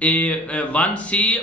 1C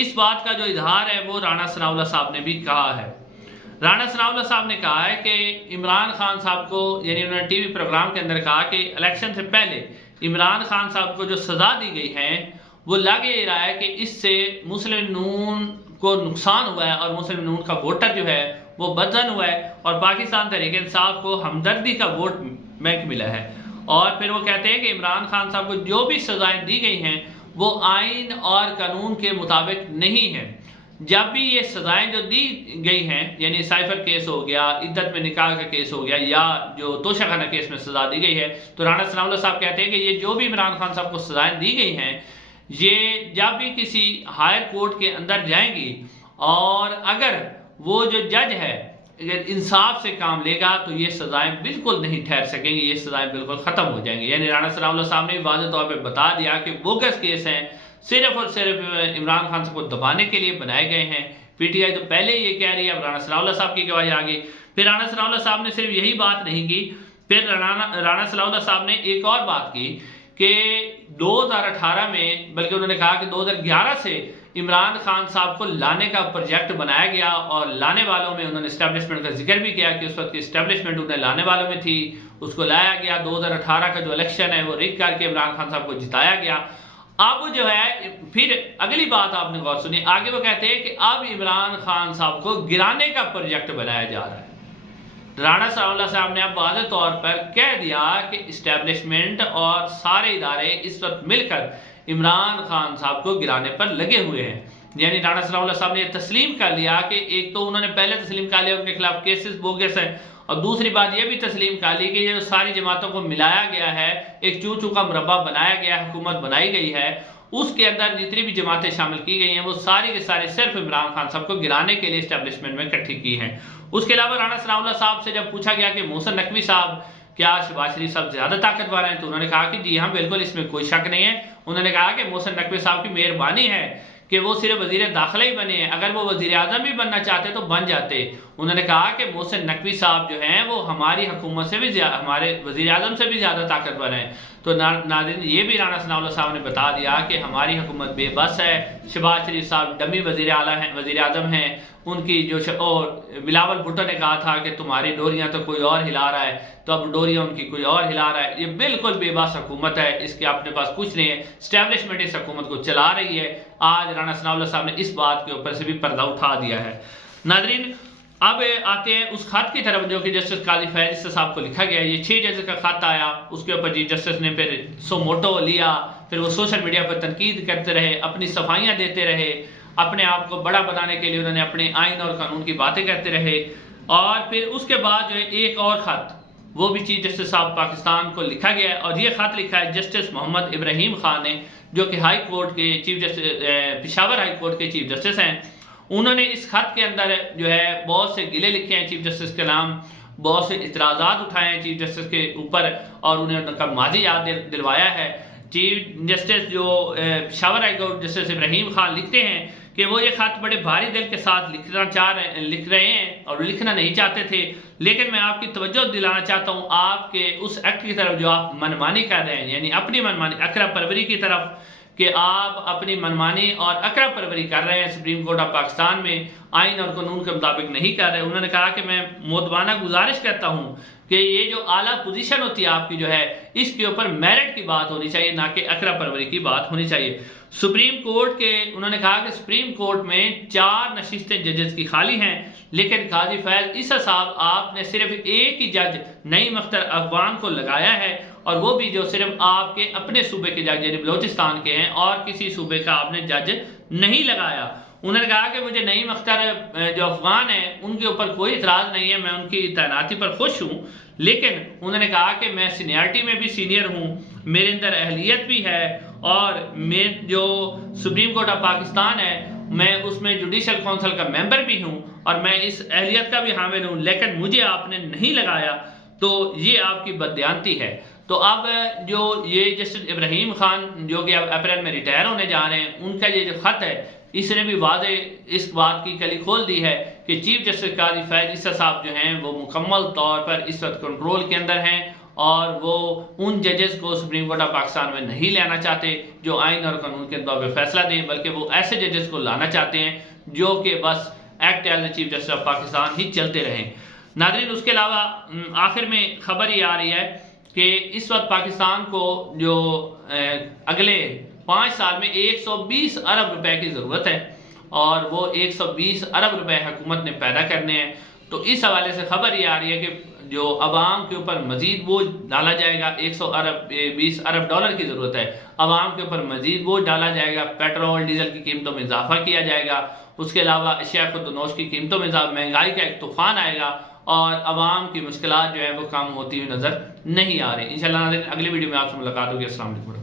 اس بات کا جو اظہار ہے وہ رانا ثناء اللہ صاحب نے بھی کہا ہے۔ رانا ثناء اللہ صاحب نے کہا ہے کہ عمران خان صاحب کو، یعنی انہوں نے ٹی وی پروگرام کے اندر کہا کہ الیکشن سے پہلے عمران خان صاحب کو جو سزا دی گئی ہے وہ لگ یہ رہا ہے کہ اس سے مسلم نون کو نقصان ہوا ہے اور مسلم نون کا ووٹر جو ہے وہ بدزن ہوا ہے اور پاکستان تحریک انصاف کو ہمدردی کا ووٹ بینک ملا ہے۔ اور پھر وہ کہتے ہیں کہ عمران خان صاحب کو جو بھی سزائیں دی گئی ہیں وہ آئین اور قانون کے مطابق نہیں ہیں۔ جب بھی یہ سزائیں جو دی گئی ہیں، یعنی سائفر کیس ہو گیا، عدت میں نکاح کا کیس ہو گیا، یا جو توشہ خانہ کیس میں سزا دی گئی ہے، تو رانا ثناء اللہ صاحب کہتے ہیں کہ یہ جو بھی عمران خان صاحب کو سزائیں دی گئی ہیں، یہ جب بھی کسی ہائر کورٹ کے اندر جائیں گی اور اگر وہ جو جج ہے اگر انصاف سے کام لے گا تو یہ سزائیں بالکل نہیں ٹھہر سکیں گی، یہ سزائیں بالکل ختم ہو جائیں گی۔ یعنی رانا ثناء اللہ صاحب نے واضح طور پہ بتا دیا کہ بوگس کیس ہیں، صرف اور صرف عمران خان صاحب کو دبانے کے لیے بنائے گئے ہیں۔ پی ٹی آئی تو پہلے یہ کہہ رہی ہے، اب رانا ثناء اللہ صاحب کی گواہی آ گئی۔ پھر رانا ثناء اللہ صاحب نے صرف یہی بات نہیں کی، پھر رانا ثناء اللہ صاحب نے ایک اور بات کی کہ 2018 میں، بلکہ انہوں نے کہا کہ 2011 سے عمران خان صاحب کو لانے کا پروجیکٹ بنایا گیا اور لانے والوں میں انہوں نے اسٹیبلشمنٹ کا ذکر بھی کیا کہ اس وقت کی اسٹیبلشمنٹ انہیں لانے والوں میں تھی، اس کو لایا گیا۔ 2018 کا جو الیکشن ہے وہ ریگ کر کے عمران خان صاحب کو جتایا گیا۔ اب جو ہے پھر اگلی بات آپ نے غور سنی، آگے وہ کہتے ہیں کہ اب عمران خان صاحب کو گرانے کا پروجیکٹ بنایا جا رہا ہے۔ رانا ثناء اللہ صاحب نے اب واضح طور پر کہہ دیا کہ اسٹیبلشمنٹ اور سارے ادارے اس وقت مل کر عمران خان صاحب کو گرانے پر لگے ہوئے ہیں۔ یعنی رانا ثناء اللہ صاحب نے یہ تسلیم کر لیا کہ ایک تو انہوں نے پہلے تسلیم کر لیا ان کے خلاف کیسز بوگس ہیں، اور دوسری بات یہ بھی تسلیم کر لی کہ یہ ساری جماعتوں کو ملایا گیا ہے، ایک چو کا مربع بنایا گیا ہے، حکومت بنائی گئی ہے، اس کے اندر جتنی بھی جماعتیں شامل کی گئی ہیں وہ ساری کے سارے صرف عمران خان صاحب کو گرانے کے لیے اسٹیبلشمنٹ میں اکٹھی کی ہیں۔ اس کے علاوہ رانا ثناء اللہ صاحب سے جب پوچھا گیا کہ محسن نقوی صاحب کیا شہباز شریف صاحب زیادہ طاقتور ہیں، تو انہوں نے کہا کہ جی ہاں بالکل، اس میں کوئی شک نہیں ہے۔ انہوں نے کہا کہ محسن نقوی صاحب کی مہربانی ہے کہ وہ صرف وزیر داخلہ ہی بنے ہیں، اگر وہ وزیر اعظم بھی بننا چاہتے تو بن جاتے۔ انہوں نے کہا کہ محسن نقوی صاحب جو ہیں وہ ہماری حکومت سے بھی زیادہ، ہمارے وزیر اعظم سے بھی زیادہ طاقتور ہیں۔ تو ناظرین یہ بھی رانا ثناء اللہ صاحب نے بتا دیا کہ ہماری حکومت بے بس ہے، شہباز شریف صاحب ڈمی وزیر اعلیٰ ہیں، وزیر اعظم ہیں، ان کی جو اور بلاول بھٹو نے کہا تھا کہ تمہاری ڈوریاں تو کوئی اور ہلا رہا ہے، تو اب ڈوریاں ان کی کوئی اور ہلا رہا ہے۔ یہ بالکل بے بس حکومت ہے، اس کے اپنے پاس کچھ نہیں ہے، اسٹیبلشمنٹ اس حکومت کو چلا رہی ہے۔ آج رانا ثناء اللہ صاحب نے اس بات کے اوپر سے بھی پردہ اٹھا دیا ہے۔ ناظرین اب آتے ہیں اس خط کی طرف جو کہ جسٹس قاضی فیض عیسی صاحب کو لکھا گیا ہے۔ یہ 6 ججز کا خط آیا، اس کے اوپر جسٹس نے پھر سو موٹو لیا، پھر وہ سوشل میڈیا پر تنقید کرتے رہے، اپنی صفائیاں دیتے رہے، اپنے آپ کو بڑا بنانے کے لیے انہوں نے اپنے آئین اور قانون کی باتیں کرتے رہے۔ اور پھر اس کے بعد جو ہے ایک اور خط وہ بھی چیف جسٹس صاحب پاکستان کو لکھا گیا ہے، اور یہ خط لکھا ہے جسٹس محمد ابراہیم خان نے، جو کہ ہائی کورٹ کے chief justice, Peshawar high court کے چیف جسٹس ہیں۔ انہوں نے اس خط کے اندر جو ہے بہت سے گلے لکھے ہیں چیف جسٹس کے نام، بہت سے اعتراضات اٹھائے ہیں چیف جسٹس کے اوپر، اور انہیں ان کا ماضی یاد دلوایا ہے۔ چیف جسٹس جو پشاور ہائی کورٹ جسٹس ابراہیم خان لکھتے ہیں کہ وہ یہ خط بڑے بھاری دل کے ساتھ لکھ رہے ہیں اور لکھنا نہیں چاہتے تھے، لیکن میں آپ کی توجہ دلانا چاہتا ہوں آپ کے اس ایکٹ کی طرف جو آپ منمانی کر رہے ہیں، یعنی اپنی منمانی اقرب پروری کی طرف، کہ آپ اپنی منمانی اور اقرب پروری کر رہے ہیں سپریم کورٹ آف پاکستان میں، آئین اور قانون کے مطابق نہیں کر رہے۔ انہوں نے کہا کہ میں مؤدبانہ گزارش کرتا ہوں کہ یہ جو اعلیٰ پوزیشن ہوتی ہے آپ کی جو ہے، اس کے اوپر میرٹ کی بات ہونی چاہیے، نہ کہ اقرب پروری کی بات ہونی چاہیے۔ سپریم کورٹ کے انہوں نے کہا کہ سپریم کورٹ میں 4 نشستیں ججز کی خالی ہیں، لیکن قاضی فیض عیسی صاحب آپ نے صرف ایک ہی جج نعیم اختر افغان کو لگایا ہے، اور وہ بھی جو صرف آپ کے اپنے صوبے کے جج یعنی بلوچستان کے ہیں، اور کسی صوبے کا آپ نے جج نہیں لگایا۔ انہوں نے کہا کہ مجھے نعیم اختر جو افغان ہیں ان کے اوپر کوئی اعتراض نہیں ہے، میں ان کی تعیناتی پر خوش ہوں، لیکن انہوں نے کہا کہ میں سینئرٹی میں بھی سینئر ہوں، میرے اندر اہلیت بھی ہے، اور میں جو سپریم کورٹ آف پاکستان ہے میں اس میں جوڈیشل کونسل کا ممبر بھی ہوں، اور میں اس اہلیت کا بھی حامل ہوں، لیکن مجھے آپ نے نہیں لگایا، تو یہ آپ کی بددیانتی ہے۔ تو اب جو یہ جسٹس ابراہیم خان جو کہ اب اپریل میں ریٹائر ہونے جا رہے ہیں، ان کا یہ جو خط ہے اس نے بھی واضح اس بات کی کلی کھول دی ہے کہ چیف جسٹس قاضی فیض عیسی صاحب جو ہیں وہ مکمل طور پر اس وقت کنٹرول کے اندر ہیں، اور وہ ان ججز کو سپریم کورٹ آف پاکستان میں نہیں لانا چاہتے جو آئین اور قانون کے طور پہ فیصلہ دیں، بلکہ وہ ایسے ججز کو لانا چاہتے ہیں جو کہ بس act as a chief justice of Pakistan ہی چلتے رہیں۔ ناظرین، اس کے علاوہ آخر میں خبر یہ آ رہی ہے کہ اس وقت پاکستان کو جو اگلے 5 سال میں 120 ارب روپے کی ضرورت ہے، اور وہ 120 ارب روپے حکومت نے پیدا کرنے ہیں۔ تو اس حوالے سے خبر یہ آ رہی ہے کہ جو عوام کے اوپر مزید بوجھ ڈالا جائے گا، 120 ارب ڈالر کی ضرورت ہے، عوام کے اوپر مزید بوجھ ڈالا جائے گا، پیٹرول ڈیزل کی قیمتوں میں اضافہ کیا جائے گا، اس کے علاوہ اشیاء خرد و نوش کی قیمتوں میں مہنگائی کا ایک طوفان آئے گا، اور عوام کی مشکلات جو ہے وہ کم ہوتی ہوئی نظر نہیں آ رہی۔ انشاءاللہ ناظرین، اگلی ویڈیو میں آپ سے ملاقات ہوگی۔ السلام علیکم۔